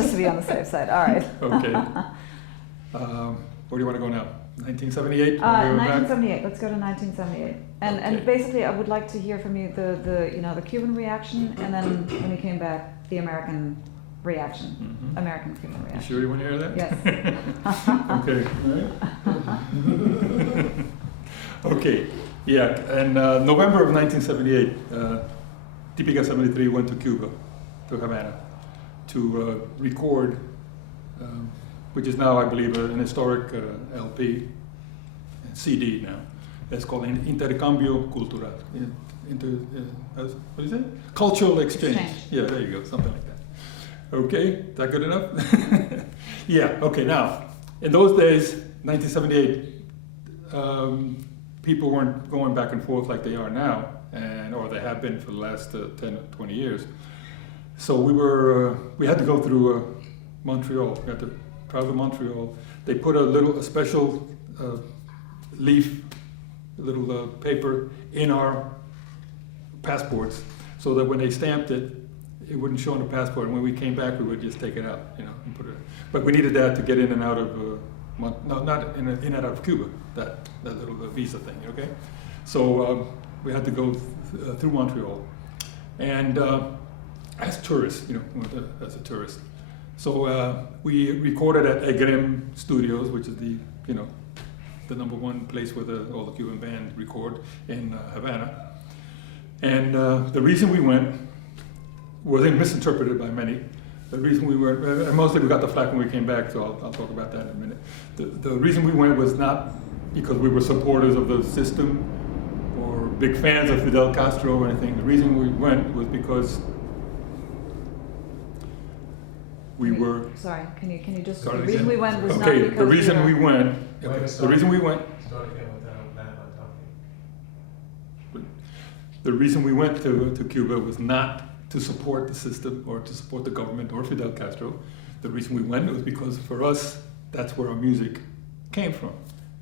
just to be on the safe side. All right. Okay. Where do you want to go now? 1978? 1978. Let's go to 1978. And Okay. basically, I would like to hear from you the Cuban reaction, and then when you came back, the American reaction, Mhm. American Cuban You reaction. sure you want to hear that? Yes. Okay. Okay. Yeah. In November of 1978, Tipica 73 went to Cuba, to Havana, to record, which is now, I believe, an historic LP, CD now. It's called Intercambio Cultural. What is it? Cultural exchange. Yeah, there you go, something like that. Okay, is that good enough? Yeah, okay, now, in those days, 1978, people weren't going back and forth like they are now, or they have been for the last 10 or 20 years. So we had to go through Montreal. We had to travel to Montreal. They put a special leaf, a little paper in our passports, so that when they stamped it, it wouldn't show on the passport. And when we came back, we would just take it out, and put it. But we needed that to get in and out of, not in and out of Cuba, that little visa thing, okay? So we had to go through Montreal, and as tourists, as a tourist. So we recorded at Egrim Studios, which is the #1 place where all the Cuban bands record in Havana. And the reason we went wasn't misinterpreted by many. The reason we went, and mostly we got the flack when we came back, so I'll talk about that in a minute. The reason we went was not because we were supporters of the system or big fans of Fidel Castro or anything. The reason we went was because we were. Sorry, can you just? Start The again? reason we went was not Okay, because the reason we we were. went. Okay, the reason we went. Start again without Matt talking. The reason we went to Cuba was not to support the system or to support the government or Fidel Castro. The reason we went was because for us, that's where our music came from.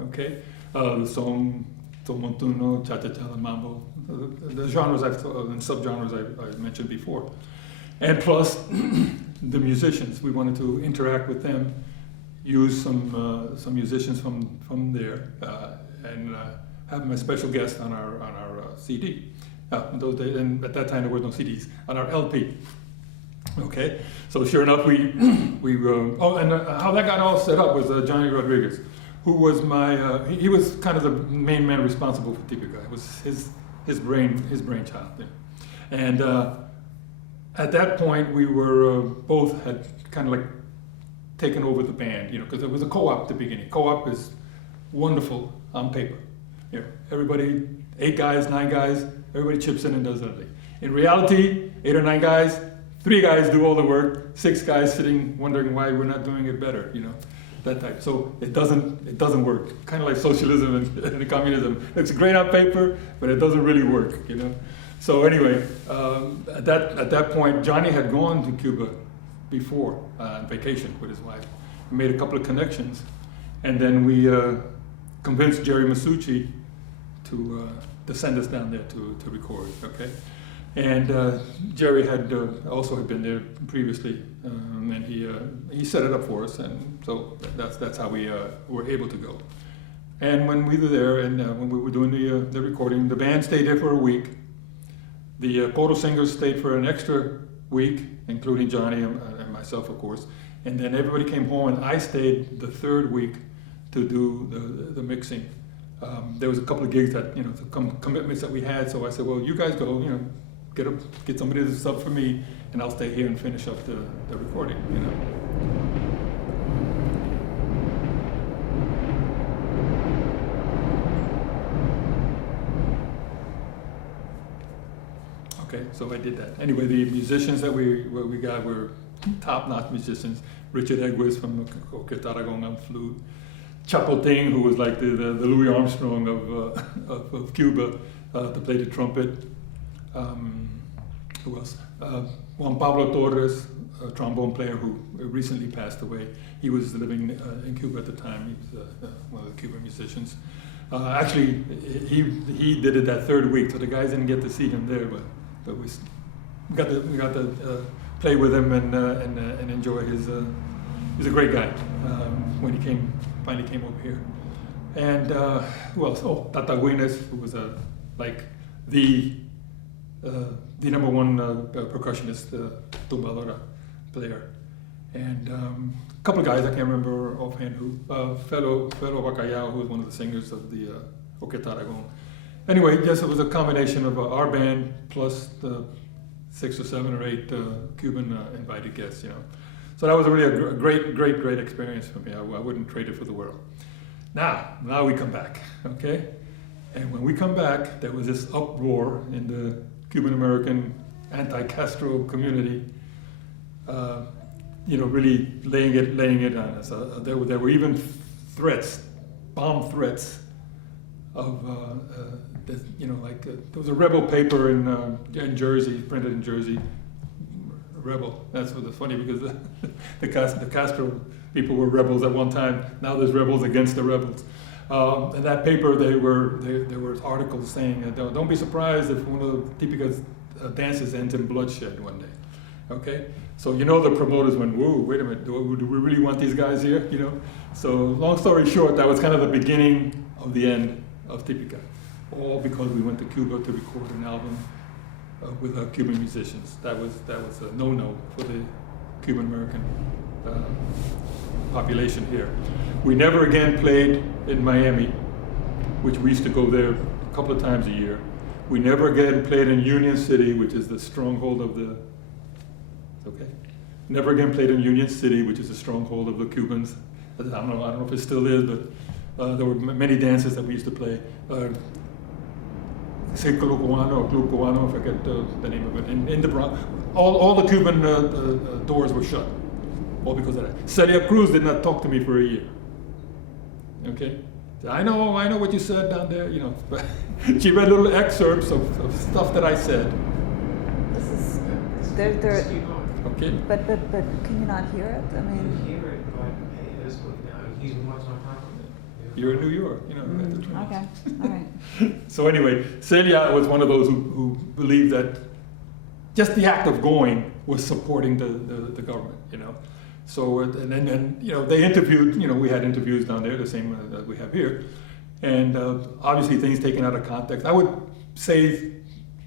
Okay, the song, Tomontuno, Cha-Cha-Cha, Mambo, the genres and subgenres I mentioned before, and plus the musicians. We wanted to interact with them, use some musicians from there, and have them as special guests on our CD. In those days, and at that time there were no CDs, on our LP. Okay, so sure enough, we how that got all set up was Johnny Rodriguez, who was he was kind of the main man responsible for Tipica. It was his brainchild. Yeah. And at that point, we were both had kind of like taken over the band, because it was a co-op at the beginning. Co-op is wonderful on paper. Everybody, 8 guys, 9 guys, everybody chips in and does everything. In reality, 8 or 9 guys, 3 guys do all the work, 6 guys sitting wondering why we're not doing it better, that type. So it doesn't work. Kind of like socialism and communism. It's great on paper, but it doesn't really work, So anyway, at that point, Johnny had gone to Cuba before on vacation with his wife. We made a couple of connections, and then we convinced Jerry Masucci to send us down there to record. Okay, and Jerry had also had been there previously, and he set it up for us, and so that's how we were able to go. And when we were there, and when we were doing the recording, the band stayed there for a week. The Photo singers stayed for an extra week, including Johnny and myself, of course. And then everybody came home, and I stayed the 3rd week to do the mixing. There was a couple of gigs that, commitments that we had, so I said, well, you guys go, get somebody to sub for me, and I'll stay here and finish up the recording, Okay, so I did that. Anyway, the musicians that we got were top-notch musicians. Richard Egues from Orquesta Aragon on flute. Chapotin, who was like the Louis Armstrong of Cuba, to play the trumpet. Who else? Juan Pablo Torres, a trombone player who recently passed away. He was living in Cuba at the time. He was one of the Cuban musicians. Actually, he did it that 3rd week, so the guys didn't get to see him there, but we got the play with him and enjoy his. He's a great guy. When he finally came over here, and who else? Oh, Tata Guinness, who was like the number one percussionist, tumbadora player, and a couple of guys I can't remember offhand who. Fellow Bacallao, who was one of the singers of the Orquesta Aragon. Anyway, yes, it was a combination of our band plus the 6 or 7 or 8 Cuban invited guests, you know. So that was really a great experience for me. I wouldn't trade it for the world. Now we come back, okay? And when we come back, there was this uproar in the Cuban American anti-Castro community, you know, really laying it on us. There were even threats, bomb threats of, you know, like there was a rebel paper in Jersey, printed in Jersey. Rebel. That's what's funny because the Castro people were rebels at one time. Now there's rebels against the rebels. In that paper, there were articles saying, "Don't be surprised if one of the Tipica's dances ends in bloodshed one day." Okay, so you know the promoters went, "Whoa, wait a minute, do we really want these guys here?" You know. So long story short, that was kind of the beginning of the end of Tipica, all because we went to Cuba to record an album. With Cuban musicians. That was a no-no for the Cuban American population here. We never again played in Miami, which we used to go there a couple of times a year. We never again played in Union City, which is the stronghold of the. Okay. Never again played in Union City, which is the stronghold of the Cubans. I don't know if it still is, but there were many dances that we used to play. Club Cubano, I forget the name of it, in the Bronx. All the Cuban doors were shut, all because of that. Celia Cruz did not talk to me for a year. Okay? I know what you said down there, you know. But she read little excerpts of stuff that I said. This is, they're, okay. But can you not hear it? I mean. You hear it, but hey, this one now, he's much on top of it. You're in New York, you know. Okay, all right. So anyway, Celia was one of those who believed that just the act of going was supporting the government, you know. So and then you know they interviewed, you know, we had interviews down there, the same that we have here, and obviously things taken out of context. I would say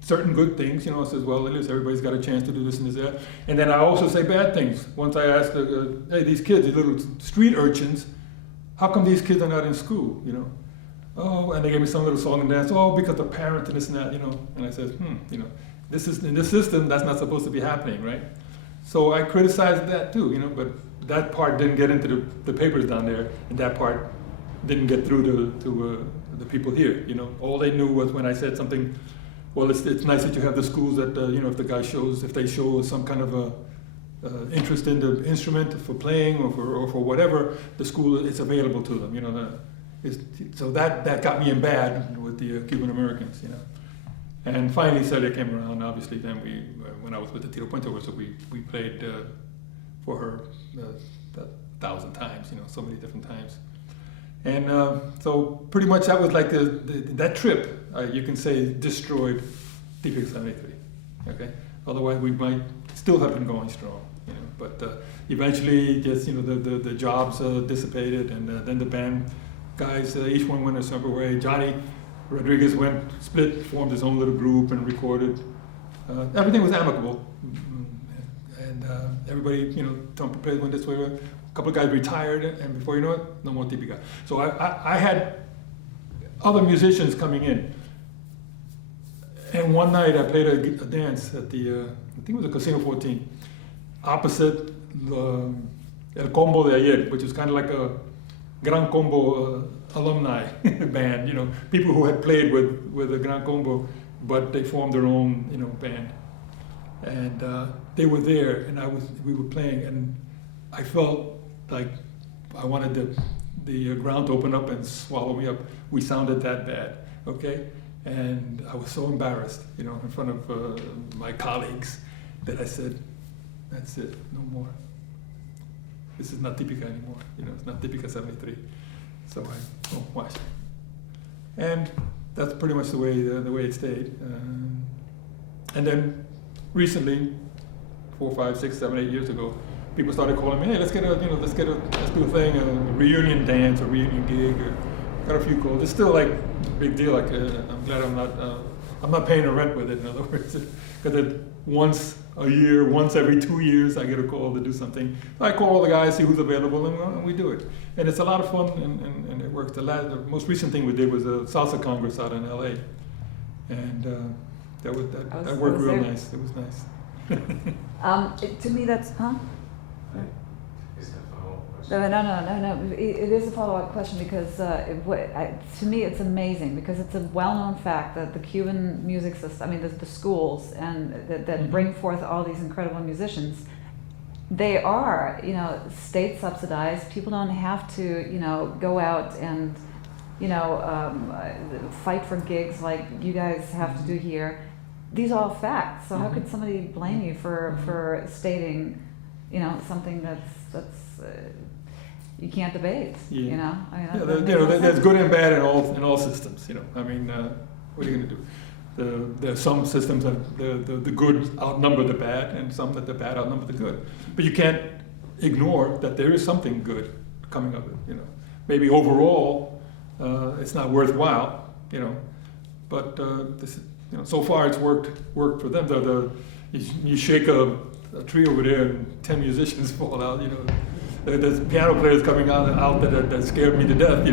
certain good things, you know. I says, well, at least everybody's got a chance to do this and this and that. And then I also say bad things. Once I asked, hey, these kids, these little street urchins, how come these kids are not in school, you know? Oh, and they gave me some little song and dance. Oh, because the parents and this and that, you know. And I said, you know, this is in this system that's not supposed to be happening, right? So I criticized that too, you know. But that part didn't get into the papers down there, and that part didn't get through to the people here, you know. All they knew was when I said something. Well, it's nice that you have the schools that you know, if they show some kind of a interest in the instrument for playing or for whatever, the school is available to them, you know. So that got me in bad with the Cuban Americans, you know. And finally, Celia came around. Obviously, then when I was with the Tito Puente, so we played for her 1,000 times, you know, so many different times. And so pretty much that was like that trip, you can say, destroyed Tipica 73. Okay, otherwise we might still have been going strong, you know. But eventually, just, you know, the jobs dissipated, and then the band guys, each one went a separate way. Johnny Rodriguez split, formed his own little group, and recorded. Everything was amicable, and everybody, you know, Tom Perez went this way. A couple of guys retired, and before you know it, no more Tipica. So I had other musicians coming in, and one night I played a dance at the I think it was a Casino 14, opposite El Combo de Ayer, which is kind of like a Gran Combo alumni band, you know, people who had played with the Gran Combo, but they formed their own, you know, band, and they were there, and we were playing, and I felt like I wanted the ground to open up and swallow me up. We sounded that bad, okay? And I was so embarrassed, you know, in front of my colleagues, that I said, that's it, no more. This is not Tipica anymore, you know, it's not Tipica 73. So watch. And that's pretty much the way it stayed. And then recently, 4, 5, 6, 7, 8 years ago, people started calling me, hey, let's do a thing, a reunion dance, a reunion gig. Or, got a few calls. It's still like a big deal. Like I'm glad I'm not paying the rent with it. In other words, because once a year, once every 2 years, I get a call to do something. I call all the guys, see who's available, and we do it. And it's a lot of fun, and it works. The most recent thing we did was a salsa congress out in LA, and that worked real nice. It was nice. To me, that's Is that follow-up question? No. It is a follow-up question because to me it's amazing because it's a well-known fact that the Cuban music system, I mean the schools and that bring forth all these incredible musicians, they are, state subsidized. People don't have to, go out and, fight for gigs like you guys have to do here. These are all facts. So how could somebody blame you for stating, something that's you can't debate. Yeah. I mean, there's good and bad in all systems. I mean, what are you going to do? There's some systems that the good outnumber the bad, and some that the bad outnumber the good. But you can't ignore that there is something good coming of it. Maybe overall it's not worthwhile. But this, so far it's worked for them. You shake a tree over there and 10 musicians fall out. There's piano players coming out that scared me to death.